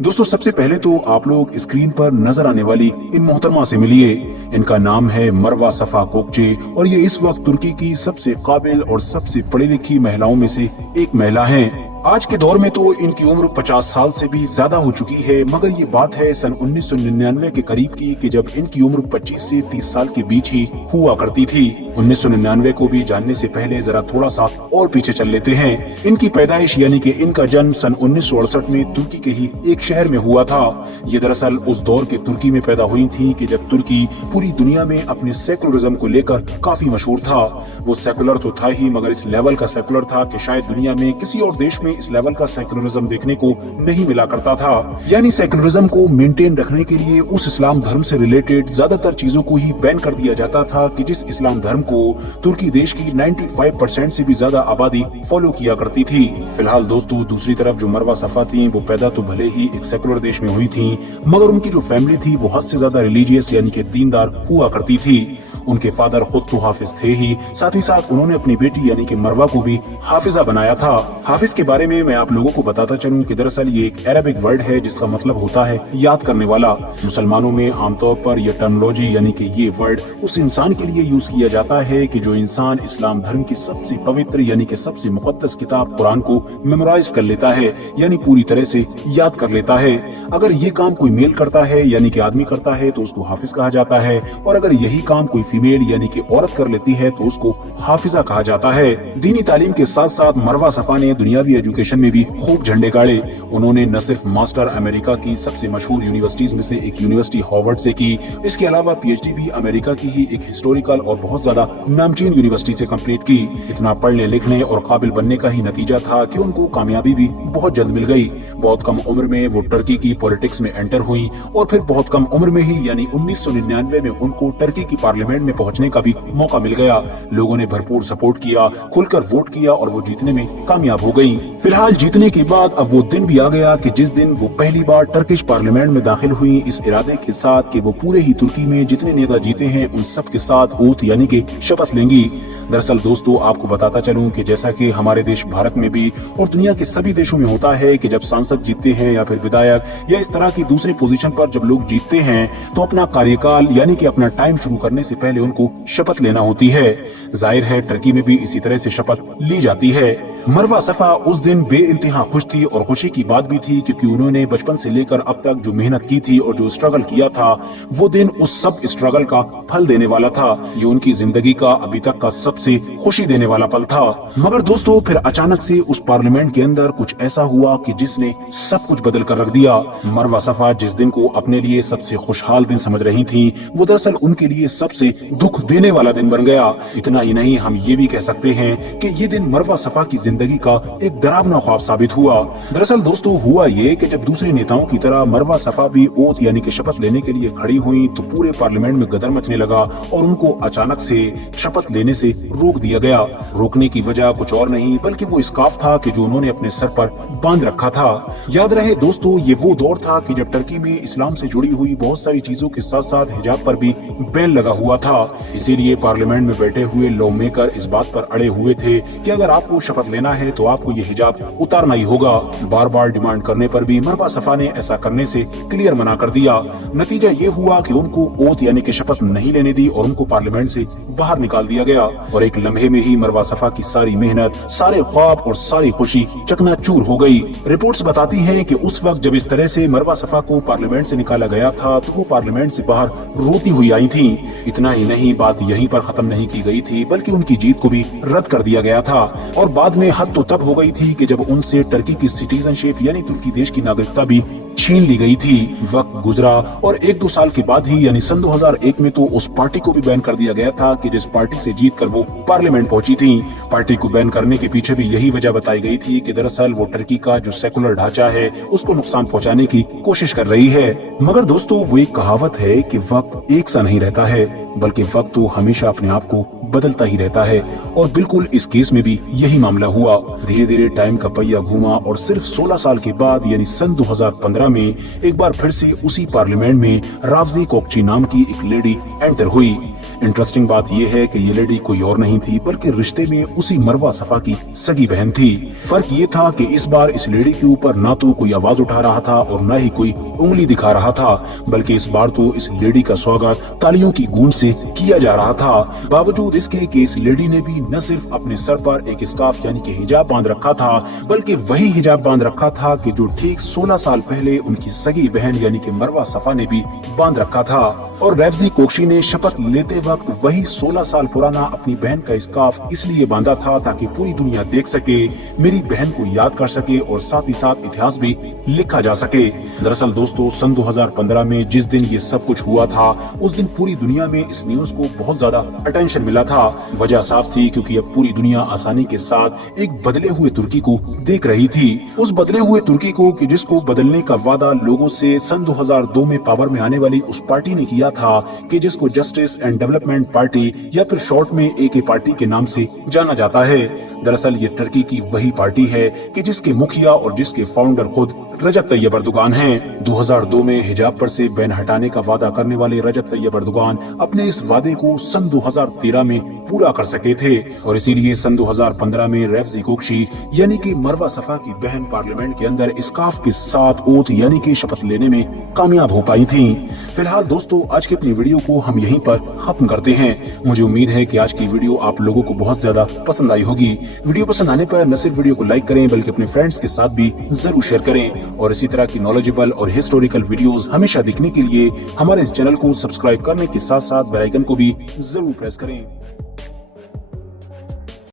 दोस्तों सबसे पहले तो आप लोग स्क्रीन पर नजर आने वाली इन मोहतरमा से मिलिए। इनका नाम है मरवा सफा कोकचे और ये इस वक्त तुर्की की सबसे काबिल और सबसे पढ़ी लिखी महिलाओं में से एक महिला हैं। आज के दौर में तो इनकी उम्र 50 साल से भी ज्यादा हो चुकी है, मगर ये बात है सन 1999 के करीब की कि जब इनकी उम्र 25 से 30 साल के बीच ही हुआ करती थी। 1999 को भी जानने से पहले जरा थोड़ा सा और पीछे चल लेते हैं। इनकी पैदाइश यानी कि इनका जन्म सन 1968 में तुर्की के ही एक शहर में हुआ था। ये दरअसल उस दौर के तुर्की में पैदा हुई थी कि जब तुर्की पूरी दुनिया में अपने सेकुलरिज्म को लेकर काफी मशहूर था। वो सेकुलर तो था ही, मगर इस लेवल का सेकुलर था कि शायद दुनिया में किसी और देश में इस लेवल का सेकुलरिज्म देखने को नहीं मिला करता था। यानी सेकुलरिज्म को मेंटेन रखने के लिए उस इस्लाम धर्म से रिलेटेड ज्यादातर चीजों को ही बैन कर दिया जाता था कि जिस इस्लाम धर्म को तुर्की देश की 95% से भी ज्यादा आबादी फॉलो किया करती थी। फिलहाल दोस्तों दूसरी तरफ जो मरवा सफा थी वो पैदा तो भले ही एक सेकुलर देश में हुई थी, मगर उनकी जो फैमिली थी वो हद से ज्यादा रिलीजियस यानी कि दीनदार हुआ करती थी। उनके फादर खुद तो हाफिज थे ही, साथ ही साथ उन्होंने अपनी बेटी यानी कि मरवा को भी हाफिजा बनाया था। हाफिज के बारे में मैं आप लोगों को बताता चलूं कि दरअसल ये एक अरबिक वर्ड है जिसका मतलब होता है याद करने वाला। मुसलमानों में आमतौर पर यह टर्मिनोलॉजी यानी कि ये वर्ड उस इंसान के लिए यूज किया जाता है कि जो इंसान इस्लाम धर्म की सबसे पवित्र यानी कि सबसे मुकद्दस किताब कुरान को मेमोराइज कर लेता है, यानी पूरी तरह से याद कर लेता है। अगर ये काम कोई मेल करता है यानी कि आदमी करता है तो उसको हाफिज कहा जाता है, और अगर यही काम कोई फीमेल यानी कि औरत कर लेती है तो उसको हाफिजा कहा जाता है। दीनी तालीम के साथ साथ मरवा सफा ने दुनियावी एजुकेशन में भी खूब झंडे गाड़े। उन्होंने न सिर्फ मास्टर अमेरिका की सबसे मशहूर यूनिवर्सिटीज में से एक यूनिवर्सिटी हार्वर्ड से की, इसके अलावा पीएचडी भी अमेरिका की ही एक हिस्टोरिकल और बहुत ज्यादा नामचीन यूनिवर्सिटी से कंप्लीट की। इतना पढ़ने लिखने और काबिल बनने का ही नतीजा था कि उनको कामयाबी भी बहुत जल्द मिल गई। बहुत कम उम्र में वो टर्की की पॉलिटिक्स में एंटर हुई और फिर बहुत कम उम्र में ही यानी 1999 में उनको टर्की की पार्लियामेंट में पहुंचने का भी मौका मिल गया। लोगों ने भरपूर सपोर्ट किया, खुलकर वोट किया और वो जीतने में कामयाब हो गई। फिलहाल जीतने के बाद अब वो दिन भी आ गया कि जिस दिन वो पहली बार टर्किश पार्लियामेंट में दाखिल हुई, इस इरादे के साथ कि वो पूरे ही तुर्की में जितने नेता जीते हैं उन सब के साथ ओथ यानी कि शपथ लेंगी। दरअसल दोस्तों आपको बताता चलूं कि जैसा कि हमारे देश भारत में भी और दुनिया के सभी देशों में होता है कि जब सांसद जीतते हैं या फिर विधायक या इस तरह की दूसरी पोजीशन पर जब लोग जीतते हैं तो अपना कार्यकाल यानी कि अपना टाइम शुरू करने से पहले उनको शपथ लेना होती है। जाहिर है टर्की में भी इसी तरह से शपथ ली जाती है। मरवा सफा उस दिन बेइंतहा खुश थी और खुशी की बात भी थी क्योंकि उन्होंने बचपन से लेकर अब तक जो मेहनत की थी और जो स्ट्रगल किया था वो दिन उस सब स्ट्रगल का फल देने वाला था। ये उनकी जिंदगी का अभी तक का सबसे खुशी देने वाला पल था। मगर दोस्तों फिर अचानक से उस पार्लियामेंट के अंदर कुछ ऐसा हुआ कि जिसने सब कुछ बदल कर रख दिया। मरवा सफा जिस दिन को अपने लिए सबसे खुशहाल दिन समझ रही थी वो दरअसल उनके लिए सबसे दुख देने वाला दिन बन गया। इतना ही नहीं, हम ये भी कह सकते हैं कि ये दिन मरवा सफा की जिंदगी का एक डरावना ख्वाब साबित हुआ। दरअसल दोस्तों हुआ ये कि जब दूसरे नेताओं की तरह मरवा सफा भी ओथ यानी कि शपथ लेने के लिए खड़ी हुई तो पूरे पार्लियामेंट में गदर मचने लगा और उनको अचानक से शपथ लेने से रोक दिया गया। रोकने की वजह कुछ और नहीं बल्कि वो स्कार्फ था कि जो उन्होंने अपने सर पर बांध रखा था। याद रहे दोस्तों ये वो दौर था कि जब टर्की में इस्लाम से जुड़ी हुई बहुत सारी चीजों के साथ साथ हिजाब पर भी बैन लगा हुआ था। इसीलिए पार्लियामेंट में बैठे हुए लॉ मेकर इस बात पर अड़े हुए थे कि अगर आपको शपथ लेना है तो आपको ये हिजाब उतारना ही होगा। बार बार डिमांड करने पर भी मरवा सफा ने ऐसा करने से क्लियर मना कर दिया। नतीजा ये हुआ कि उनको ओथ यानी कि शपथ नहीं लेने दी और उनको पार्लियामेंट से बाहर निकाल दिया गया। और एक लम्हे में ही मरवा सफा की सारी मेहनत, सारे ख्वाब और सारी खुशी चकनाचूर हो गई। रिपोर्ट्स बताती हैं कि उस वक्त जब इस तरह से मरवा सफा को पार्लियामेंट से निकाला गया था तो वो पार्लियामेंट से बाहर रोती हुई आई थी। इतना ही नहीं, बात यहीं पर खत्म नहीं की गई थी बल्कि उनकी जीत को भी रद्द कर दिया गया था। और बाद में हद तो तब हो गई थी कि जब उनसे टर्की की सिटीजनशिप यानी तुर्की देश की नागरिकता भी छीन ली गई थी। वक्त गुजरा और 1-2 साल के बाद ही यानी सन 2001 में तो उस पार्टी को भी बैन कर दिया गया था कि जिस पार्टी से जीत कर वो पार्लियामेंट पहुंची थी। पार्टी को बैन करने के पीछे भी यही वजह बताई गई थी कि दरअसल वो टर्की का जो सेकुलर ढांचा है उसको नुकसान पहुंचाने की कोशिश कर रही है। मगर दोस्तों वो एक कहावत है कि वक्त एक सा नहीं रहता है बल्कि वक्त तो हमेशा अपने आप को बदलता ही रहता है। और बिल्कुल इस केस में भी यही मामला हुआ। धीरे धीरे टाइम का पहिया घूमा और सिर्फ 16 साल के बाद यानी सन 2015 में एक बार फिर से उसी पार्लियामेंट में रावजी कोकची नाम की एक लेडी एंटर हुई। इंटरेस्टिंग बात यह है कि ये लेडी कोई और नहीं थी बल्कि रिश्ते में उसी मरवा सफा की सगी बहन थी। फर्क ये था कि इस बार इस लेडी के ऊपर ना तो कोई आवाज उठा रहा था और ना ही कोई उंगली दिखा रहा था, बल्कि इस बार तो इस लेडी का स्वागत तालियों की गूंज से किया जा रहा था। बावजूद इसके कि इस लेडी ने भी न सिर्फ अपने सर पर एक स्कार्फ यानी कि हिजाब बांध रखा था, बल्कि वही हिजाब बांध रखा था कि जो ठीक 16 साल पहले उनकी सगी बहन यानी कि मरवा सफा ने भी बांध रखा था। और रेवजी कोकशी ने शपथ लेते वक्त वही 16 साल पुराना अपनी बहन का स्कार्फ इसलिए बांधा था ताकि पूरी दुनिया देख सके, मेरी बहन को याद कर सके और साथ ही साथ इतिहास भी लिखा जा सके। दरअसल दोस्तों, सन 2015 में जिस दिन ये सब कुछ हुआ था, उस दिन पूरी दुनिया में इस न्यूज को बहुत ज्यादा अटेंशन मिला था। वजह साफ थी क्योंकि अब पूरी दुनिया आसानी के साथ एक बदले हुए तुर्की को देख रही थी। उस बदले हुए तुर्की को कि जिसको बदलने का वादा लोगों से सन 2002 में पावर में आने वाली उस पार्टी ने किया था कि जिसको जस्टिस एंड डेवलपमेंट पार्टी या फिर शॉर्ट में एके पार्टी के नाम से जाना जाता है। दरअसल ये टर्की की वही पार्टी है कि जिसके मुखिया और जिसके फाउंडर खुद रजब तैयब अर्दोगान हैं। 2002 में हिजाब पर से बैन हटाने का वादा करने वाले रजब तैयब अर्दोगान अपने इस वादे को सन 2013 में पूरा कर सके थे और इसीलिए सन 2015 में रेवजी कोकशी यानी कि मरवा सफा की बहन पार्लियामेंट के अंदर स्कार्फ के साथ ओथ यानी कि शपथ लेने में कामयाब हो पाई थी। फिलहाल दोस्तों, आज की अपनी वीडियो को हम यहीं पर खत्म करते हैं। मुझे उम्मीद है कि आज की वीडियो आप लोगों को बहुत ज्यादा पसंद आई होगी। वीडियो पसंद आने पर न सिर्फ वीडियो को लाइक करें बल्कि अपने फ्रेंड्स के साथ भी जरूर शेयर करें और इसी तरह की नॉलेजेबल और हिस्टोरिकल वीडियोस हमेशा देखने के लिए हमारे इस चैनल को सब्सक्राइब करने के साथ साथ बेल आइकन को भी जरूर प्रेस करें।